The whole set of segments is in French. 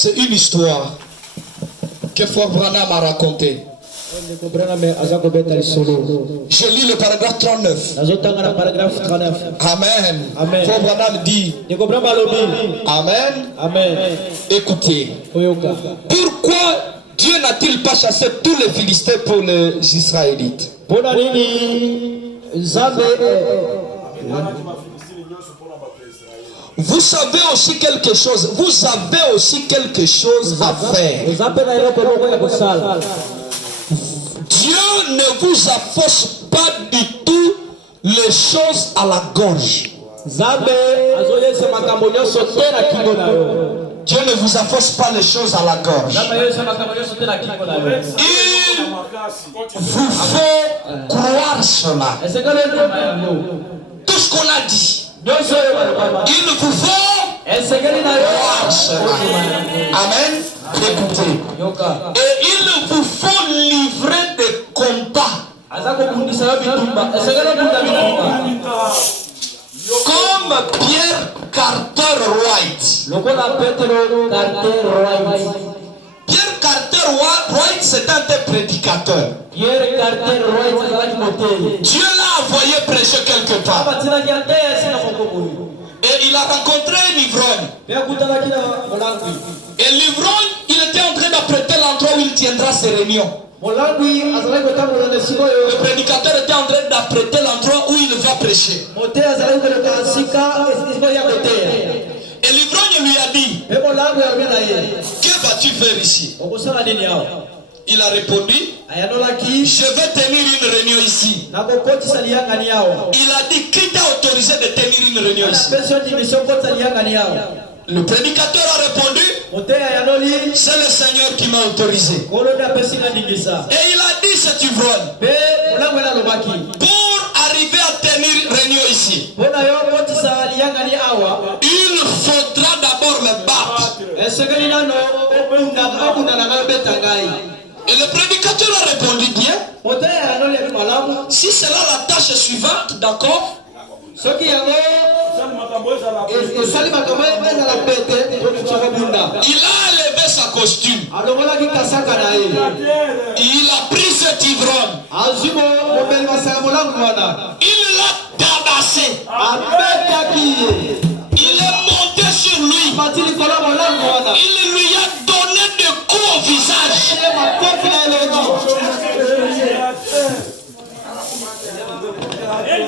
C'est une histoire que Frère Branham a racontée. Je lis le paragraphe 39. Amen. Frère Branham dit Amen. Écoutez. Pourquoi Dieu n'a-t-il pas chassé tous les Philistins pour les Israélites? Vous savez aussi quelque chose. Vous avez aussi quelque chose à faire. Dieu ne vous afforce pas du tout les choses à la gorge. Dieu ne vous afforce pas les choses à la gorge. Il vous faut croire cela. Tout ce qu'on a dit. Il vous faut croire cela. Amen. Écoutez. Et il vous faut livrer des comptes. Comme Pierre Carter White. Pierre Carter White, c'est un des prédicateurs. Dieu l'a envoyé prêcher quelque part. Et il a rencontré un ivrogne. Et l'ivrogne, il était en train d'apprêter l'endroit où il tiendra ses réunions. Le prédicateur était en train d'apprêter l'endroit où il va prêcher. Et l'ivrogne lui a dit, que vas-tu faire ici? Il a répondu, je vais tenir une réunion ici. Il a dit, qui t'a autorisé de tenir une réunion ici? Le prédicateur a répondu, c'est le Seigneur qui m'a autorisé. Et il a dit cet ivrogne, pour arriver à tenir réunion ici, il faudra d'abord me battre. Et le prédicateur a répondu bien. Si c'est là la tâche suivante, d'accord? Il a enlevé sa costume. Il a pris cet ivrogne. Il l'a tabassé. Il est monté sur lui. Il lui a donné des coups au visage.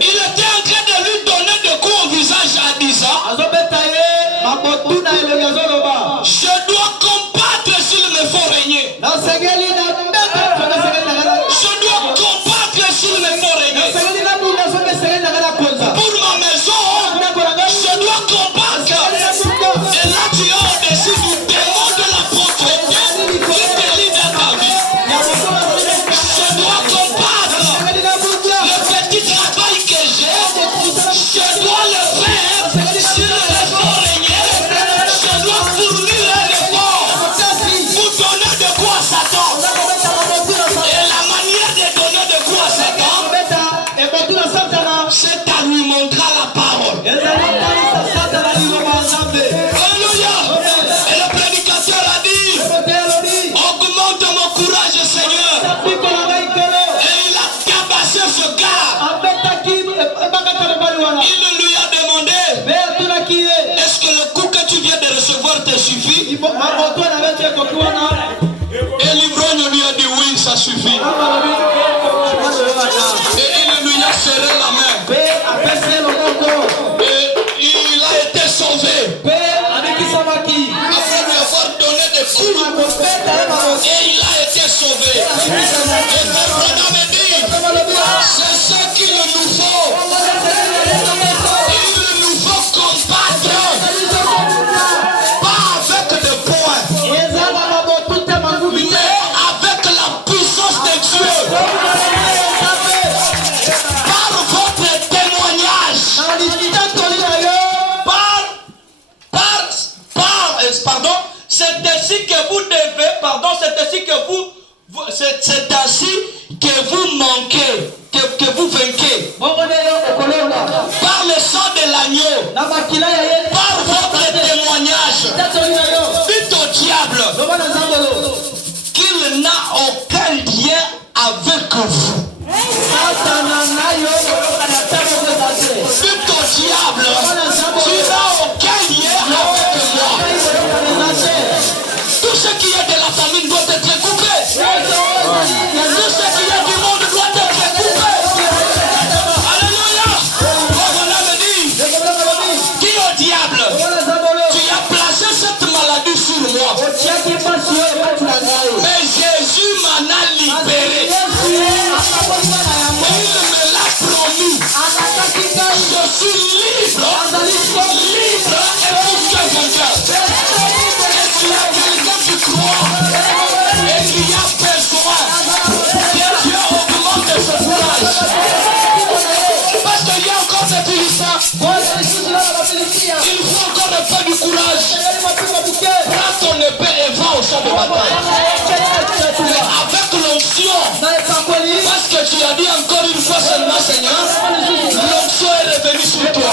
Il était en train de lui donner des coups au visage en disant, je dois combattre s'il me faut régner. Je dois combattre s'il me faut régner. Pour ma maison, je dois combattre. Et là tu es au-dessus du démon de la pauvreté qui te lie dans ta vie. Je dois combattre. Le petit travail que j'ai, je dois le faire. S'il me faut régner, je dois fournir un effort pour donner de quoi à Satan. Et la manière de donner de quoi à Satan, c'est à lui montrer la parole. Alléluia. Et le prédicateur a dit, augmente mon courage, Seigneur. Et il a tabassé ce gars. Il lui a demandé, est-ce que le coup que tu viens de recevoir te suffit? Et l'ivrogne lui a dit, oui, ça suffit. Et il lui a serré la main. Et il a été sauvé. Après lui avoir donné des coups. Et il a été sauvé. Et Frère Branham dit, c'est ce qu'il nous faut. Il nous faut combattre. Pas avec des poings, mais avec la puissance de Dieu. Par votre témoignage. Pardon, c'est ainsi que vous devez, c'est ainsi que vous manquez, que vous vainquez. Par le sang de l'agneau, par votre témoignage. Dites au diable, diable qu'il n'a aucun lien avec vous. Dis ton diable, tu n'as aucun lien avec moi. Tout ce qui est de la famille doit être coupé. Tout ce qui est du monde doit être coupé. Alléluia. Comme on a dit, dis au diable, tu as placé cette maladie sur moi. Mais Jésus m'en a libéré. Il me l'a promis. Je suis libre. Libre et plus que vainqueur. Est-ce qu'il y a quelqu'un qui croit et qui a besoin que Dieu augmente ce courage? Parce qu'il y a encore des puissants. Il faut encore un peu du courage. Prends ton épée et va au champ de bataille. Avec l'onction. Parce que tu as dit encore une fois seulement, Seigneur, l'onction est revenue sur toi.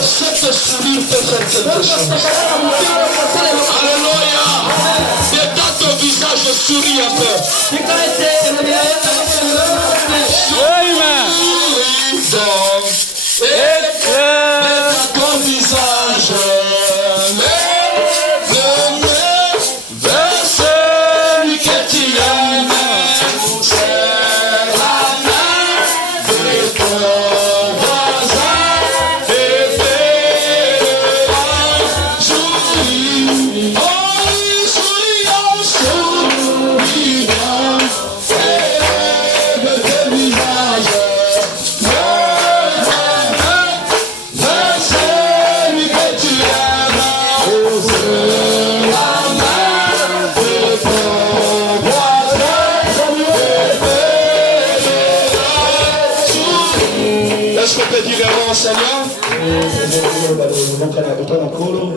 Cette sourire peut faire quelque chose. Alléluia. Détends ton visage, souris un peu. Détends ton visage.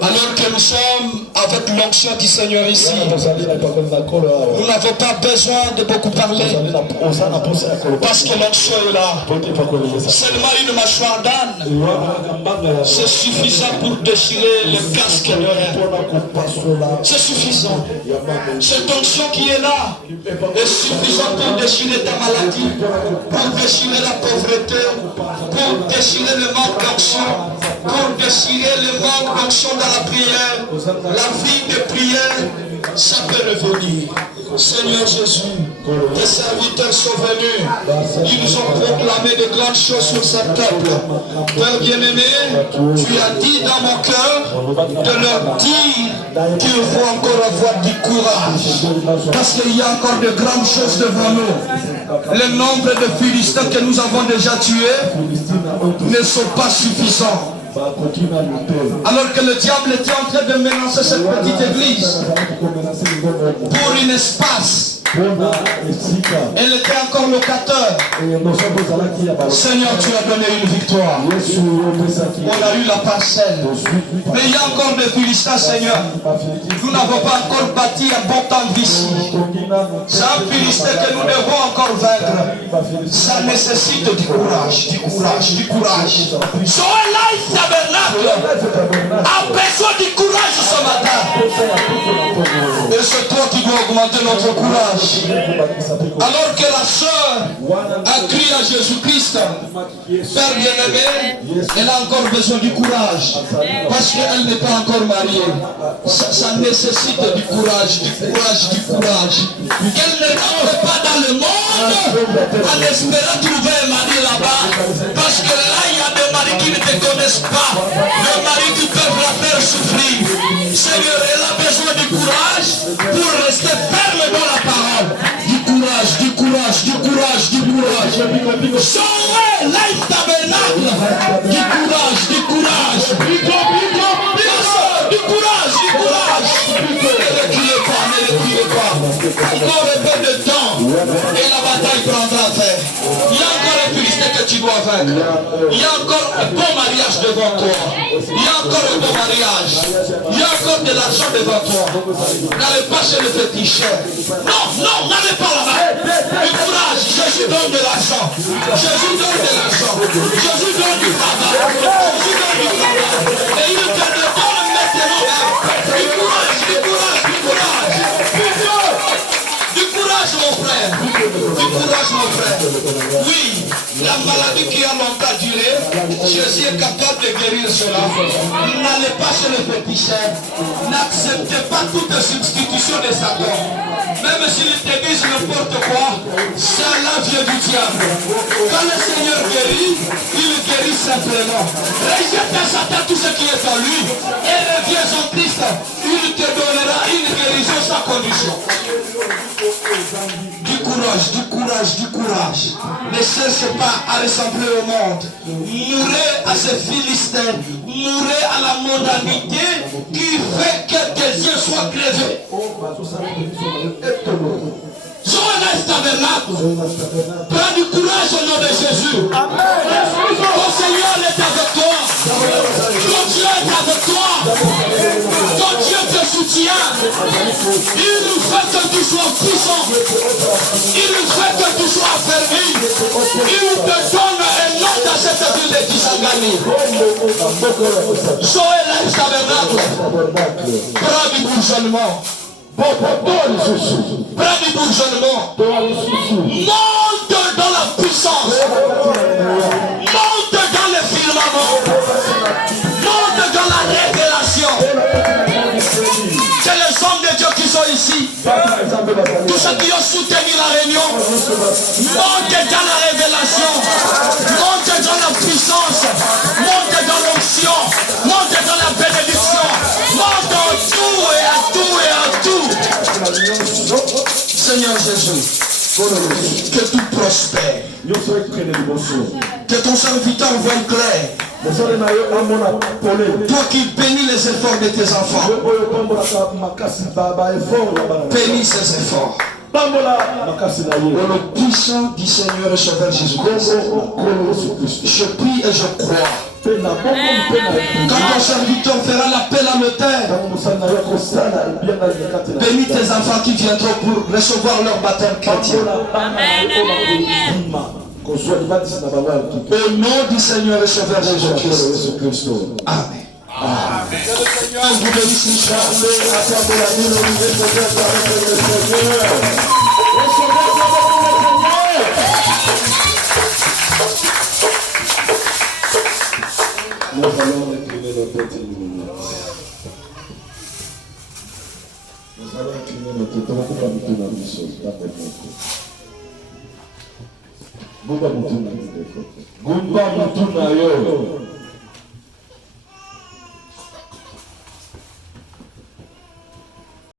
Alors que nous sommes avec l'onction du Seigneur ici, nous n'avons pas besoin de beaucoup parler parce que l'onction est là. Seulement une mâchoire d'âne, c'est suffisant pour déchirer le casque de rien. C'est suffisant. Cette onction qui est là est suffisante pour déchirer ta maladie, pour déchirer la pauvreté, pour déchirer le manque d'onction, pour déchirer le manque d'onction dans la prière. La vie de prière, ça peut revenir. Seigneur Jésus, tes serviteurs sont venus. Ils ont proclamé de grandes choses sur ce peuple. Père bien-aimé, tu as dit dans mon cœur de leur dire qu'il faut encore avoir du courage. Parce qu'il y a encore de grandes choses devant nous. Le nombre de Philistins que nous avons déjà tués ne sont pas suffisants. Alors que le diable était en train de menacer cette petite église pour un espace, elle était encore locataire. Seigneur, tu as donné une victoire. On a eu la parcelle. Mais il y a encore des Philistins, Seigneur. Nous n'avons pas encore bâti un bon temple ici. C'est un Philistin que nous devons encore vaincre. Ça nécessite du courage, du courage, du courage. Sois Life Tabernacle a besoin du courage ce matin. Et c'est toi qui dois augmenter notre courage. Alors que la sœur a crié à Jésus-Christ, Père bien-aimé, elle a encore besoin du courage. Parce qu'elle n'est pas encore mariée. Ça nécessite du courage, du courage, du courage. Qu'elle ne rentre pas dans le monde en espérant trouver un mari là-bas. Parce que là, il y a des maris qui ne te connaissent pas. Des maris qui peuvent la faire souffrir. Seigneur, elle a besoin du courage pour rester ferme dans la parole. Du courage, du courage, du courage, du courage. Soyez Life Tabernacle. Du courage, du courage. Du courage, du courage. Ne reculez pas, ne reculez pas. Encore un peu de temps et la bataille prendra fin. Il y a encore un Philistin que tu dois vaincre. Il y a encore un bon mariage devant toi. Il y a encore un bon mariage. Il y a encore de l'argent devant toi. N'allez pas chez le féticheur. Non, non, n'allez pas là-bas. Du courage, Jésus donne de l'argent. Jésus donne de l'argent. Jésus donne du travail. Jésus donne du travail. Et il te le donne maintenant. Du courage, du courage. Jésus est capable de guérir cela. N'allez pas chez le féticheur. N'acceptez pas toute substitution de Satan. Même s'il te disent n'importe quoi, cela vient du diable. Quand le Seigneur guérit, il guérit simplement. Rejette à Satan tout ce qui est en lui et reviens en Christ. Il te donnera une guérison sans condition. Du courage, du courage, du courage. Ne cherche pas à ressembler au monde. Mourez à ces Philistins. Mourez à la mondanité qui fait que tes yeux soient crevés. Joël tabernacle. Prends du courage au nom de Jésus. Ton Seigneur est avec toi. Ton Dieu est avec toi. Ton Dieu te soutient. Il nous fait que tu sois puissant. Il nous fait que tu sois affermi. Il te donne un nom dans cette ville de Kisangani. Joël tabernacle. Prends du bourgeonnement. Prends du bourgeonnement. Monte dans la puissance. Monte dans le firmament. Monte dans la révélation. C'est les hommes de Dieu qui sont ici. Tous ceux qui ont soutenu la réunion. Monte dans la révélation. Monte dans la puissance. Monte dans l'onction. Monte dans la bénédiction. Monte en tout et à tout et à tout. Seigneur Jésus, que tout prospère. Que ton serviteur voie clair. Toi qui bénis les efforts de tes enfants. Bénis ces efforts. Dans le puissant du Seigneur et Sauveur Jésus-Christ, je prie et je crois. Quand ton serviteur fera l'appel à l'autel, bénis tes enfants qui viendront pour recevoir leur baptême chrétien. Au nom du Seigneur et Sauveur Jésus-Christ. Amen. Amen. Vous bénissez. Nous allons incliner nos têtes une minute. Nous allons incliner nos têtes. On va couper un peu dans les choses. Gumba mutuna yo.